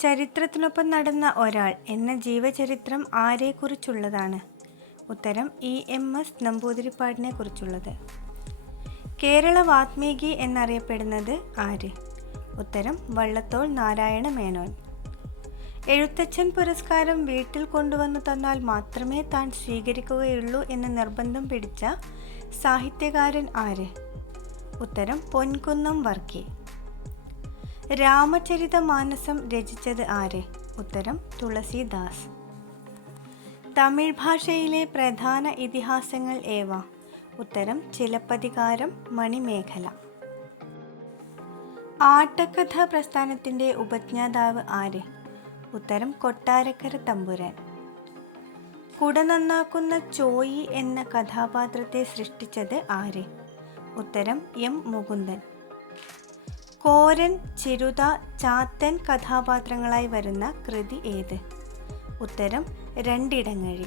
ചരിത്രത്തിനൊപ്പം നടന്ന ഒരാൾ എന്ന ജീവചരിത്രം ആരെക്കുറിച്ചുള്ളതാണ്? ഉത്തരം ഇ എം എസ് നമ്പൂതിരിപ്പാടിനെ കുറിച്ചുള്ളത്. കേരള വാത്മീകി എന്നറിയപ്പെടുന്നത് ആര്? ഉത്തരം വള്ളത്തോൾ നാരായണ മേനോൻ. എഴുത്തച്ഛൻ പുരസ്കാരം വീട്ടിൽ കൊണ്ടുവന്നു തന്നാൽ മാത്രമേ താൻ സ്വീകരിക്കുകയുള്ളൂ എന്ന് നിർബന്ധം പിടിച്ച സാഹിത്യകാരൻ ആര്? ഉത്തരം പൊൻകുന്നം വർക്കി. രാമചരിതമാനസം രചിച്ചത് ആര്? ഉത്തരം തുളസിദാസ്. തമിഴ് ഭാഷയിലെ പ്രധാന ഇതിഹാസങ്ങൾ ഏവ? ഉത്തരം ചിലപ്പതികാരം മണിമേഖല. ആട്ടക്കഥ പ്രസ്ഥാനത്തിന്റെ ഉപജ്ഞാതാവ് ആര്? ഉത്തരം കൊട്ടാരക്കര തമ്പുരാൻ. കുട നന്നാക്കുന്ന ചോയി എന്ന കഥാപാത്രത്തെ സൃഷ്ടിച്ചത് ആര്? ഉത്തരം എം മുകുന്ദൻ. കോരൻ ചിരുത ചാത്തൻ കഥാപാത്രങ്ങളായി വരുന്ന കൃതി ഏത്? ഉത്തരം രണ്ടിടങ്ങഴി.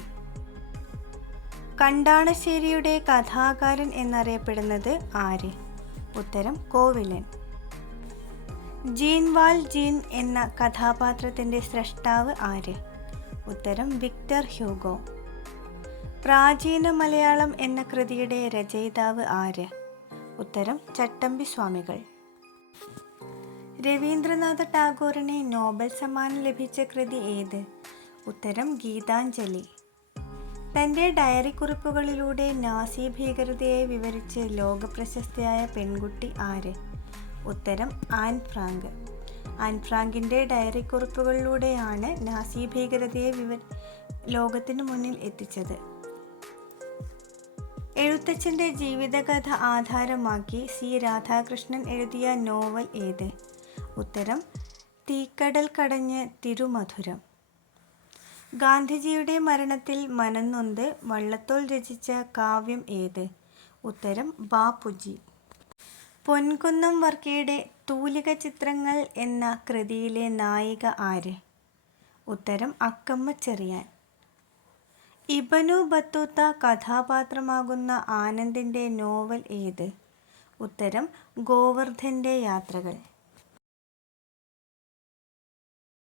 കണ്ടാണശ്ശേരിയുടെ കഥാകാരൻ എന്നറിയപ്പെടുന്നത് ആര്? ഉത്തരം കോവിലൻ. ജീൻവാൽ ജീൻ എന്ന കഥാപാത്രത്തിന്റെ സ്രഷ്ടാവ് ആര്? ഉത്തരം വിക്ടർ ഹ്യൂഗോ. പ്രാചീന മലയാളം എന്ന കൃതിയുടെ രചയിതാവ് ആര്? ഉത്തരം ചട്ടമ്പി സ്വാമികൾ. രവീന്ദ്രനാഥ ടാഗോറിന് നോബൽ സമ്മാനം ലഭിച്ച കൃതി ഏത്? ഉത്തരം ഗീതാഞ്ജലി. തന്റെ ഡയറി കുറിപ്പുകളിലൂടെ നാസി ഭീകരതയെ വിവരിച്ച് ലോകപ്രശസ്തയായ പെൺകുട്ടി ആര്? ഉത്തരം ആൻ ഫ്രാങ്ക്. ആൻ ഫ്രാങ്കിന്റെ ഡയറി കുറിപ്പുകളിലൂടെയാണ് നാസി ഭീകരതയെ വിവ ലോകത്തിന് മുന്നിൽ എത്തിച്ചത്. എഴുത്തച്ഛന്റെ ജീവിതകഥ ആധാരമാക്കി സി. രാധാകൃഷ്ണൻ എഴുതിയ നോവൽ ഏത്? ഉത്തരം തീക്കടൽ കടഞ്ഞ് തിരുമധുരം. ഗാന്ധിജിയുടെ മരണത്തിൽ മനന്നൊന്ത് വള്ളത്തോൾ രചിച്ച കാവ്യം ഏത്? ഉത്തരം ബാപ്പുജി. പൊൻകുന്നം വർക്കയുടെ തൂലിക ചിത്രങ്ങൾ എന്ന കൃതിയിലെ നായിക ആര്? ഉത്തരം അക്കമ്മ ചെറിയാൻ ഇബനു ബത്തൂത്ത കഥാപാത്രമാകുന്ന ആനന്ദിന്റെ നോവൽ ഏത്? ഉത്തരം ഗോവർദ്ധന്റെ യാത്രകൾ.